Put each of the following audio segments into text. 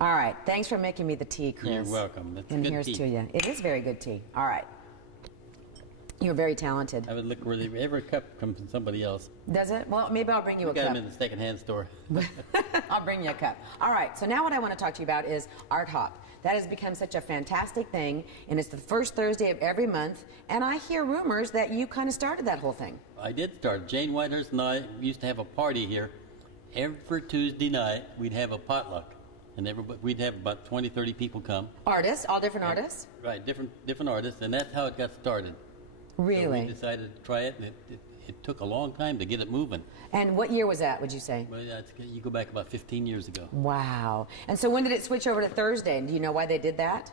All right. Thanks for making me the tea, Chris. You're welcome. That's and good here's tea. to you. It is very good tea. All right. You're very talented. I would look where every cup comes from somebody else. Does it? Well, maybe I'll bring you a got cup. them in the secondhand store. I'll bring you a cup. All right. So now what I want to talk to you about is Art Hop. That has become such a fantastic thing, and it's the first Thursday of every month. And I hear rumors that you kind of started that whole thing. I did start. Jane Whitehurst and I used to have a party here. Every Tuesday night, we'd have a potluck. And we'd have about 20, 30 people come. Artists? All different artists? Right, different artists. And that's how it got started. Really? So we decided to try it, and it took a long time to get it moving. And what year was that, would you say? Well, you go back about 15 years ago. Wow. And so when did it switch over to Thursday? And do you know why they did that?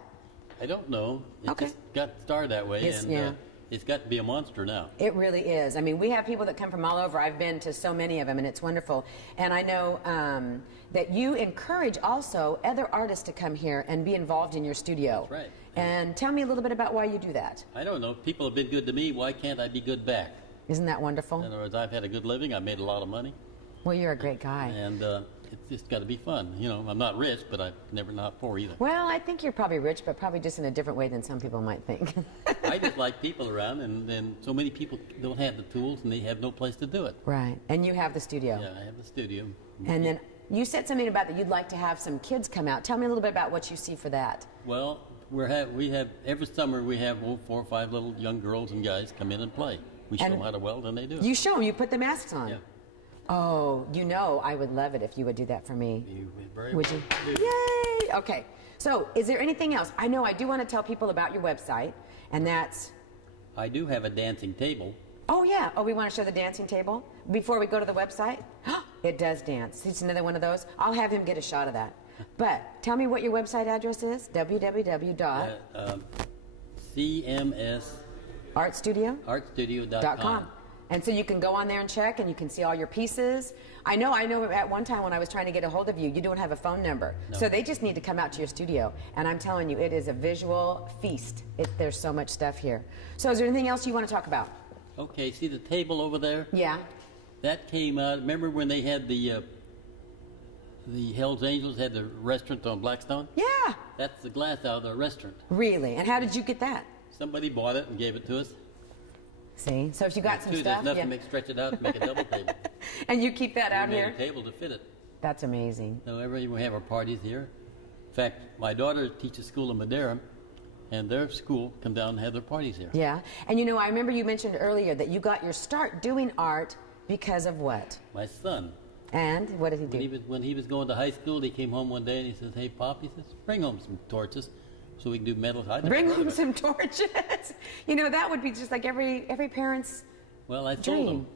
I don't know. It Okay. just got started that way, it's got to be a monster now. It really is. I mean, we have people that come from all over. I've been to so many of them, and it's wonderful. And I know that you encourage also other artists to come here and be involved in your studio. That's right. And tell me a little bit about why you do that. I don't know. People have been good to me. Why can't I be good back? Isn't that wonderful? In other words, I've had a good living. I've made a lot of money. Well, you're a great guy. And it's just got to be fun. You know, I'm not rich, but I'm never not poor either. Well, I think you're probably rich, but probably just in a different way than some people might think. I just like people around, and so many people don't have the tools, and they have no place to do it. Right. And you have the studio. Yeah, I have the studio. And then you said something about that you'd like to have some kids come out. Tell me a little bit about what you see for that. Well, we have every summer we have 4 or 5 little young girls and guys come in and play. We show them how to weld, and they do it. You show them. You put the masks on. Yeah. Oh, you know, I would love it if you would do that for me. You very Would well you? do. Yay! Okay. So, is there anything else? I know I do want to tell people about your website, and that's... I do have a dancing table. Oh, yeah. Oh, we want to show the dancing table before we go to the website? It does dance. It's another one of those. I'll have him get a shot of that. But tell me what your website address is. www. CMS artstudio.com. And so you can go on there and check, and you can see all your pieces. I know at one time when I was trying to get a hold of you, you don't have a phone number. No. So they just need to come out to your studio. And I'm telling you, it is a visual feast. There's so much stuff here. So is there anything else you want to talk about? Okay, see the table over there? Yeah. That came out, remember when they had the Hells Angels had the restaurant on Blackstone? Yeah. That's the glass out of the restaurant. Really? And how did you get that? Somebody bought it and gave it to us. See? So if you got some There's stuff... nothing to stretch it out to make a double table. And you keep that out We made here? a table to fit it. That's amazing. So we have our parties here. In fact, my daughter teaches school in Madeira, and their school come down and have their parties here. Yeah. And you know, I remember you mentioned earlier that you got your start doing art because of what? My son. And what did he do? When he was going to high school, he came home one day and he says, "Hey, Pop," he says, "bring home some torches so we can do metal." Bring home some torches. You know, that would be just like every parent's Well, I dream. sold them.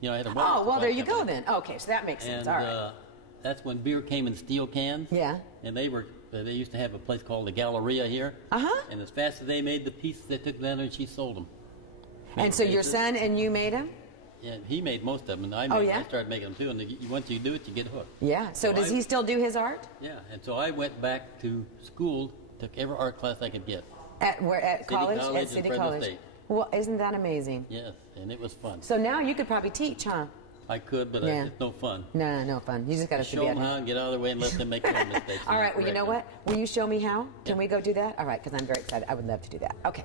You know, I had a Oh, well, there you go company. then. Okay, so that makes sense. And All right. that's when beer came in steel cans. Yeah. And they used to have a place called the Galleria here. Uh-huh. And as fast as they made the pieces, they took them down there and she sold them. And so your son and you made them? Yeah, he made most of them, and I started making them too. And once you do it, you get hooked. Yeah. So does he still do his art? Yeah, and so I went back to school, took every art class I could get. At City college? College At in City Fresno College. State. Well, isn't that amazing? Yes, and it was fun. So now you could probably teach, huh? I could, but Yeah. it's no fun. No fun. You just got to Show them how and get out of the way and let them make their own mistakes. All right. Well, you know what? Will you show me how? Can Yeah. we go do that? All right, because I'm very excited. I would love to do that. Okay.